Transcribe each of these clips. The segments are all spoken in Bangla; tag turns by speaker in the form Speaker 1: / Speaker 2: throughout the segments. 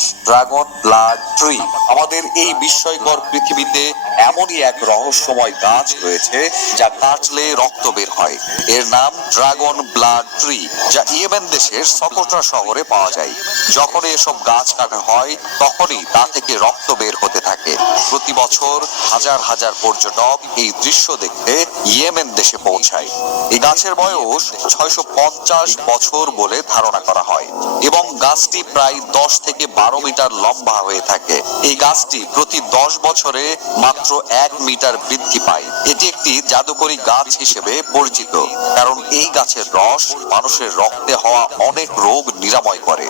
Speaker 1: রস ড্রাগন ব্লাড ট্রি আমাদের এই বিস্ময়কর পৃথিবীতে এমনই এক রহস্যময় গাছ রয়েছে যা কাটলে রক্ত বের হয়। এর নাম ড্রাগন ব্লাড ট্রি যা ইয়েমেন দেশের সকোট্রা শহরে পাওয়া যায়। যখন এসব গাছ কাটা হয়, তখনই তা থেকে রক্ত বের হতে থাকে। প্রতি বছর হাজার হাজার পর্যটক এই দৃশ্য দেখতে ইয়েমেন দেশে পৌঁছায়। এই গাছের বয়স ছয়শো পঞ্চাশ বছর বলে ধারণা করা হয়। এবং গাছটি প্রায় দশ থেকে বারো মিটার লম্বা হয়ে থাকে। এই গাছটি প্রতি দশ বছরে মাত্র এক মিটার বৃদ্ধি পায়। এটি একটি জাদুকরী গাছ হিসেবে পরিচিত, কারণ এই গাছের রস মানুষের রক্তে হওয়া অনেক রোগ নিরাময় করে।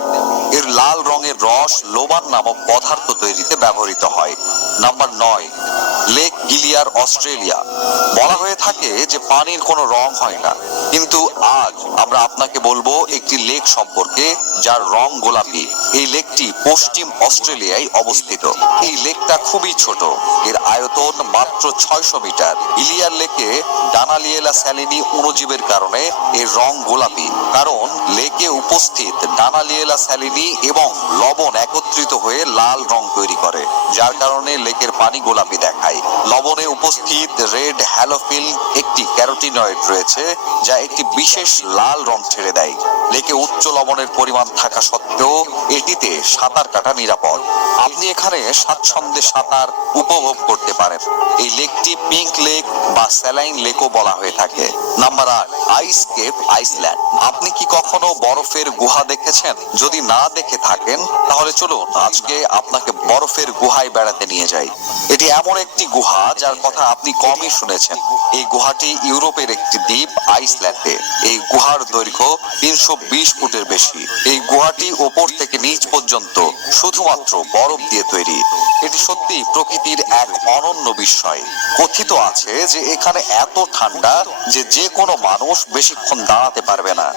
Speaker 1: এর লাল রঙের রস লোবান নামক পদার্থ তৈরিতে ব্যবহৃত হয়। নাম্বার নয় লেক গিলিয়ার অস্ট্রেলিয়া বলা হয়ে থাকে যে পানির কোনো রং হয় না। কিন্তু আজ আমরা আপনাকে বলব একটি লেক সম্পর্কে, যার রং গোলাপি। এই লেকটি পশ্চিম অস্ট্রেলিয়ায় অবস্থিত। এই লেকটা খুবই ছোট। এর আয়তন মাত্র ছয়শো মিটার। ইলিয়ার লেকে ডানালিয়েলা স্যালিনি অণুজীবের কারণে এর রং গোলাপি। কারণ লেকে উপস্থিত ডানালিয়েলা স্যালিনি এবং লবণ একত্রিত হয়ে লাল রং তৈরি করে, যার কারণে লেকের পানি গোলাপি দেখায়। লবণে উপস্থিত রেড হ্যালোফিল একটি ক্যারোটিনয়েড রয়েছে, যা একটি বিশেষ লাল রং ছেড়ে দেয়। লেকে উচ্চ লবণের পরিমাণ থাকা সত্ত্বেও এটিতে সাঁতার কাটা নিরাপদ। আপনি এখানে স্বাচ্ছন্দ্যে সাঁতার উপভোগ করতে পারেন। এই লেকটি পিঙ্ক লেক বা স্যালাইন লেকও বলা হয়ে থাকে। নাম্বার আট আইস কেপ আইসল্যান্ড। আপনি কি কখনো বরফের গুহা দেখেছেন? যদি না দেখে থাকেন, তাহলে চলুন আজকে আপনাকে বরফের গুহায় বেড়াতে নিয়ে যাই। এটি এমন একটি গুহা, যার কথা আপনি কমই শুনেছেন। এই গুহাটি ইউরোপের একটি দ্বীপ, আইসল্যান্ডে। এই গুহার দৈর্ঘ্য তিনশো বিশ ফুটের বেশি। এই গুহাটি ওপর থেকে নিচ পর্যন্ত শুধুমাত্র বরফ দিয়ে তৈরি। এটি সত্যি প্রকৃতির এক অনন্য বিস্ময়। কথিত আছে যে এখানে এত ঠান্ডা যে যে কোনো মানুষ বেশিক্ষণ দাঁড়াতে পারবে না।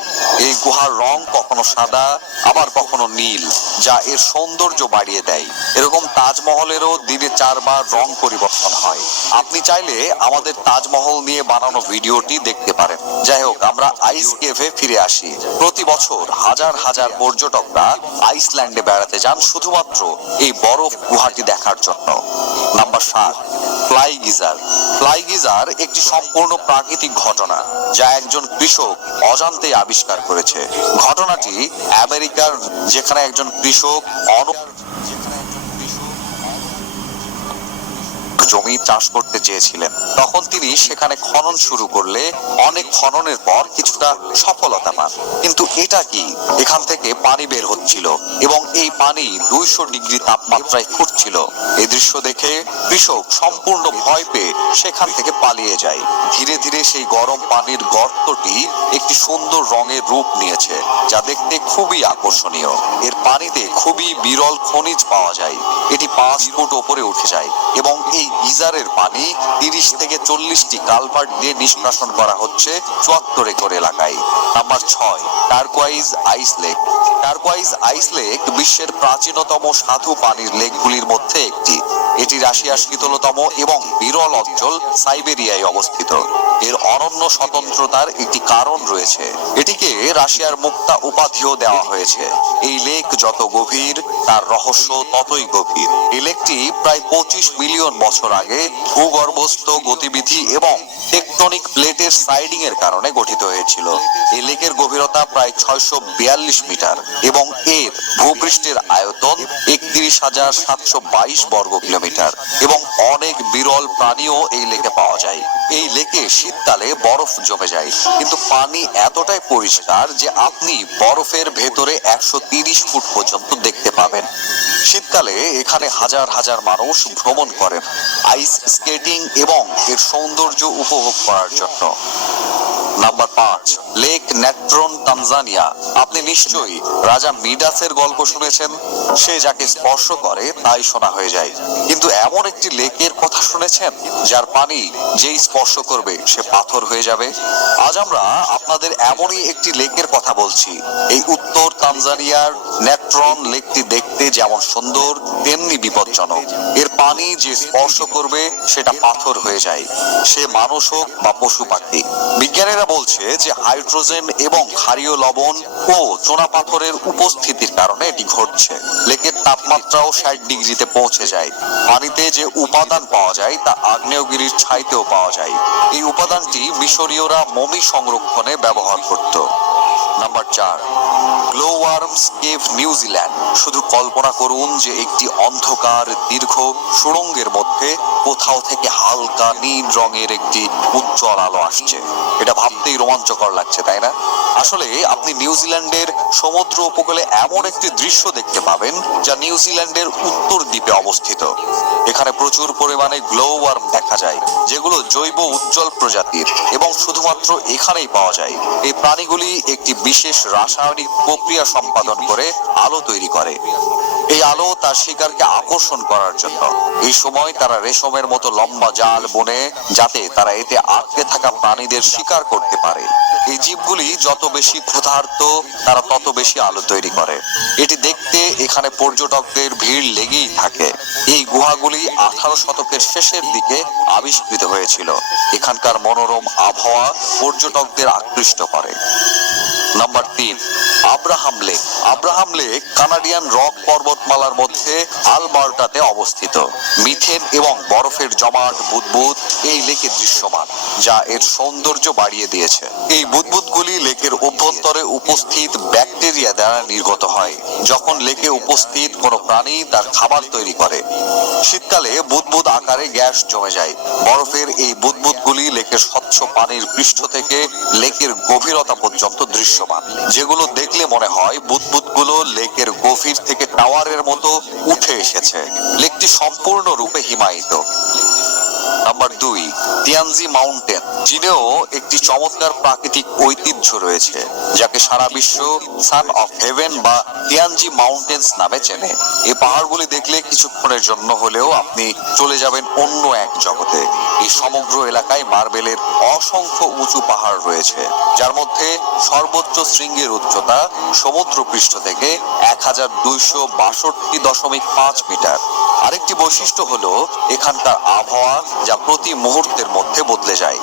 Speaker 1: এই গুহার রং কখনো সাদা, আবার কখনো নীল, যা এর সৌন্দর্য বাড়িয়ে দেয়। এরকম তাজমহলেরও দিনে চারবার রং পরিবর্তন হয়। আপনি চাইলে আমাদের তাজমহল নিয়ে বানানো ভিডিওটি দেখতে পারেন। যাই হোক, আমরা আইস কেভে ফিরে আসি। প্রতি বছর হাজার হাজার পর্যটকরা আইসল্যান্ডে বেড়াতে যান শুধুমাত্র এই বরফ গুহাটি দেখার জন্য। নাম্বার সাত ফ্লাই গিজার ফ্লাই গিজার একটি সম্পূর্ণ প্রাকৃতিক ঘটনা যা একজন কৃষক অজান্তে আবিষ্কার করেছে। ঘটনাটি আমেরিকার যেখানে একজন কৃষক অন জমি চাষ করতে চেয়েছিলেন। তখন তিনি সেখানে খনন শুরু করলে অনেক খননের পর কিছুটা সফলতা পান। কিন্তু এটা কি? এখান থেকে পানি বের হচ্ছিল এবং এই পানি দুইশো ডিগ্রি তাপমাত্রায় ফুটছিল। এই দৃশ্য দেখে কৃষক সম্পূর্ণ ভয় পেয়ে সেখান থেকে পালিয়ে যায়। ধীরে ধীরে সেই গরম পানির গর্তটি একটি সুন্দর রঙের রূপ নিয়েছে, যা দেখতে খুবই আকর্ষণীয়। এর পানিতে খুবই বিরল খনিজ পাওয়া যায়। এটি পাঁচ ফুট ওপরে উঠে যায় এবং এই গিজারের পানি তিরিশ থেকে চল্লিশটি কালভার্ট দিয়ে নিষ্কাশন করা হচ্ছে চুয়াত্তর একর এলাকায়। নাম্বার ছয়, turquoise ice lake. Turquoise ice lake বিশ্বের প্রাচীনতম সাধু পানির লেকগুলির মধ্যে একটি। এটি রাশিয়ার শীতলতম এবং বিরল অঞ্চল সাইবেরিয়ায় অবস্থিত। এর অনন্য স্বতন্ত্রতার একটি কারণ রয়েছে। এটিকে রাশিয়ার মুক্তা উপাধিও দেওয়া হয়েছে। এই লেক যত গভীর, তার রহস্য ততই গভীর। এই লেকটি প্রায় পঁচিশ মিলিয়ন বছর আগে ভূগর্ভস্থ গতিবিধি এবং টেকটনিক প্লেটের সাইডিং এর কারণে গঠিত হয়েছিল। এই লেকের গভীরতা প্রায় ছয়শো বিয়াল্লিশ মিটার এবং এর ভূপৃষ্ঠের আয়তন একত্রিশ হাজার সাতশো বাইশ বর্গ কিলোমিটার এবং অনেক বিরল প্রাণীও এই লেকে পাওয়া যায়। এই লেকে শীতকালে বরফ জমে যায়। কিন্তু পানি এতটাই পরিষ্কার যে আপনি বরফের ভেতরে একশো তিরিশ ফুট পর্যন্ত দেখতে পাবেন। শীতকালে এখানে হাজার হাজার মানুষ ভ্রমণ করেন। আইস স্কেটিং এবং এর সৌন্দর্য উপভোগ করার জন্য। নাম্বার পাঁচ লেক তানজানিয়া আপনি নিশ্চয়ই রাজা মিডাসের গল্প শুনেছেন। সে যাকে স্পর্শ করে, তাই শোনা হয়ে যায়। কিন্তু এমন একটি লেকের কথা শুনেছেন, যার পানি যেই স্পর্শ করবে, সে পাথর হয়ে যাবে। আজ আমরা আপনাদের এমনই একটি লেকের কথা বলছি। এই উত্তর তানজানিয়ার নেট্রন লেকটি দেখতে যেমন সুন্দর, তেমনি বিপজ্জনক। এর পানি যে স্পর্শ করবে, সেটা পাথর হয়ে যায়। সে মানুষ হোক বা পশু পাখি। বিজ্ঞানীরা বিজ্ঞানীরা বলছে যে হাইড্রোজেন এবং ক্ষারীয় লবণ ও চুনাপাথরের উপস্থিতির কারণে এটি ঘটছে লেকের তাপমাত্রাও ষাট ডিগ্রিতে পৌঁছে যায়। পানিতে যে উপাদান পাওয়া যায়, তা আগ্নেয়গিরির ছাইতেও পাওয়া যায়। এই উপাদানটি মিশরীয়রা মমি সংরক্ষণে ব্যবহার করত। নাম্বার চার গ্লো ওয়ার্মস কেভ নিউজিল্যান্ড শুধু কল্পনা করুন যে একটি অন্ধকার, দীর্ঘ সুড়ঙ্গের মধ্যে কোথাও থেকে হালকা নীল রঙের একটি উজ্জ্বল আলো আসছে। এটা ভাবতেই রোমাঞ্চকর লাগছে, তাই না? আসলে আপনি নিউজিল্যান্ডের সমুদ্র উপকূলে এমন একটি দৃশ্য দেখতে পাবেন, যা নিউজিল্যান্ডের উত্তর দ্বীপে অবস্থিত। এখানে প্রচুর পরিমাণে গ্লো ওয়ার্ম দেখা যায়, যেগুলো জৈব উজ্জ্বল প্রজাতির এবং শুধুমাত্র এখানেই পাওয়া যায়। এই প্রাণীগুলি একটি বিশেষ রাসায়নিক প্রক্রিয়া সম্পাদন করে, আলো তৈরি করে। এই আলো তার শিকারকে আকর্ষণ করার জন্য। এই সময় তারা রেশমের মতো লম্বা জাল বনে, যাতে তারা এতে আটকে থাকা প্রাণীদের শিকার করতে পারে। এই জীবগুলি যত বেশি ক্ষুধার্ত, তারা তত বেশি আলো তৈরি করে। এটি দেখতে এখানে পর্যটকদের ভিড় লেগেই থাকে। এই গুহাগুলি আঠারো শতকের শেষের দিকে আবিষ্কৃত হয়েছিল। এখানকার মনোরম আবহাওয়া পর্যটকদের আকৃষ্ট করে। নাম্বার তিন Abraham lake. Abraham lake Canadian rock পর্বতমালার মধ্যে আলবার্টাতে অবস্থিত। মিথেন এবং বরফের জমাট বুদবুদ এই লেকে দৃশ্যমান, যা এর সৌন্দর্য বাড়িয়ে দিয়েছে। এই বুদবুদগুলি লেকের অভ্যন্তরে উপস্থিত ব্যাকটেরিয়া দ্বারা নির্গত হয়, যখন লেকে উপস্থিত কোনো প্রাণী তার খাবার তৈরি করে। শীতকালে বুদবুদ আকারে গ্যাস জমে যায়। বরফের এই বুদবুদগুলি লেকের স্বচ্ছ পানির পৃষ্ঠ থেকে লেকের গভীরতা পর্যন্ত দৃশ্যমান, যেগুলো দেখলে মনে হয় বুদবুদগুলো লেকের গভীর থেকে টাওয়ারের মতো উঠে এসেছে। লেকটি সম্পূর্ণরূপে হিমায়িত। নাম্বার দুই, তিয়ানজি মাউন্টেন, চীনেও একটি চমৎকার প্রাকৃতিক ঐতিহ্য রয়েছে, যাকে সারা বিশ্ব সান অফ হেভেন বা তিয়ানজি মাউন্টেন্স নামে চেনে। এই পাহাড়গুলি দেখলে কিছুক্ষণের জন্য হলেও আপনি চলে যাবেন অন্য এক জগতে। এই সমগ্র এলাকায় মার্বেলের অসংখ্য উঁচু পাহাড় রয়েছে, যার মধ্যে সর্বোচ্চ শৃঙ্গের উচ্চতা সমুদ্র পৃষ্ঠ থেকে এক হাজার দুইশো বাষট্টি দশমিক পাঁচ মিটার। আরেকটি বৈশিষ্ট্য হলো, এখানকার আবহাওয়া যা প্রতি মুহূর্তের মধ্যে বদলে যায়।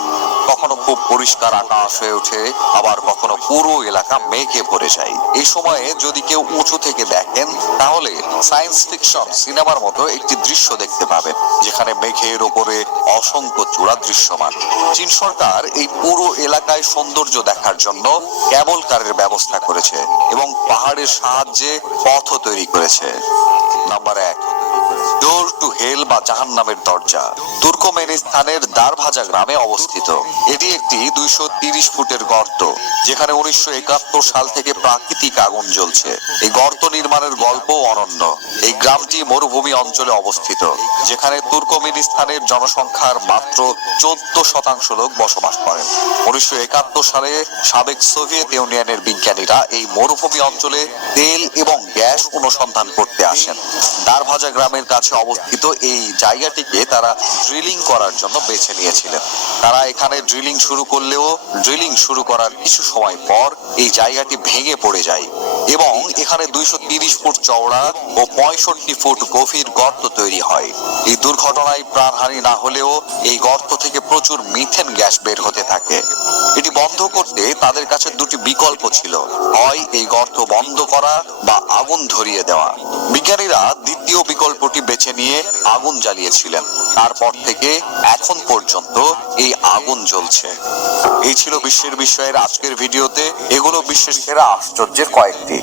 Speaker 1: কখনো খুব পরিষ্কার আকাশ হয়ে ওঠে, আবার কখনো পুরো এলাকা মেঘে ভরে যায়। এই সময়ে যদি কেউ উঁচু থেকে দেখেন, তাহলে সায়েন্স ফিকশন সিনেমার মতো একটি দৃশ্য দেখতে পাবেন, যেখানে মেঘের ওপরে অসংখ্য চূড়া দৃশ্যমান। চীন সরকার এই পুরো এলাকায় সৌন্দর্য দেখার জন্য ক্যাবল কারের ব্যবস্থা করেছে এবং পাহাড়ের সাহায্যে পথ তৈরি করেছে। নাম্বার এক। ডোর টু হেল বা জাহান নামের দরজা। তুর্কমেনিস্তানের দারভাজা গ্রামে অবস্থিত। এটি একটি দুইশো তিরিশ ফুটের গর্ত, যেখানে উনিশশো একাত্তর সাল থেকে প্রাকৃতিক আগুন জ্বলছে। এই গর্ত নির্মাণের গল্প অনন্য। এই গ্রামটি মরুভূমি অঞ্চলে অবস্থিত, যেখানে তুর্কমেনিস্তানের জনসংখ্যার মাত্র চোদ্দ শতাংশ লোক বসবাস করেন। উনিশশো একাত্তর সালে সাবেক সোভিয়েত ইউনিয়নের বিজ্ঞানীরা এই মরুভূমি অঞ্চলে তেল এবং গ্যাস অনুসন্ধান করতে আসেন। দারভাজা গ্রামের কাছে অবস্থিত এই জায়গাটিকে তারা ড্রিলিং করার জন্য বেছে নিয়েছিলেন। তারা এখানে ড্রিলিং শুরু করলেও ড্রিলিং শুরু করার কিছু সময় পর এই জায়গাটি ভেঙে পড়ে যায় এবং এখানে দুইশো ফুট চওড়া ও পঁয়ষট্টি ফুট গভীর গর্ত তৈরি হয়। এই দুর্ঘটনায় প্রাণহানি না হলেও এই গর্ত থেকে প্রচুর মিথেন গ্যাস বের হতে থাকে। এটি বন্ধ করতে তাদের কাছে দুটি বিকল্প ছিল। হয় এই গর্ত বন্ধ করা বা আগুন ধরিয়ে দেওয়া। বিজ্ঞানীরা দ্বিতীয় বিকল্পটি বেছে নিয়ে আগুন জ্বালিয়েছিলেন। তারপর থেকে এখন পর্যন্ত এই আগুন জ্বলছে। এই ছিল বিশ্বের বিষয়ের আজকের ভিডিওতে। এগুলো বিশ্বের সেরা আশ্চর্যের কয়েকটি।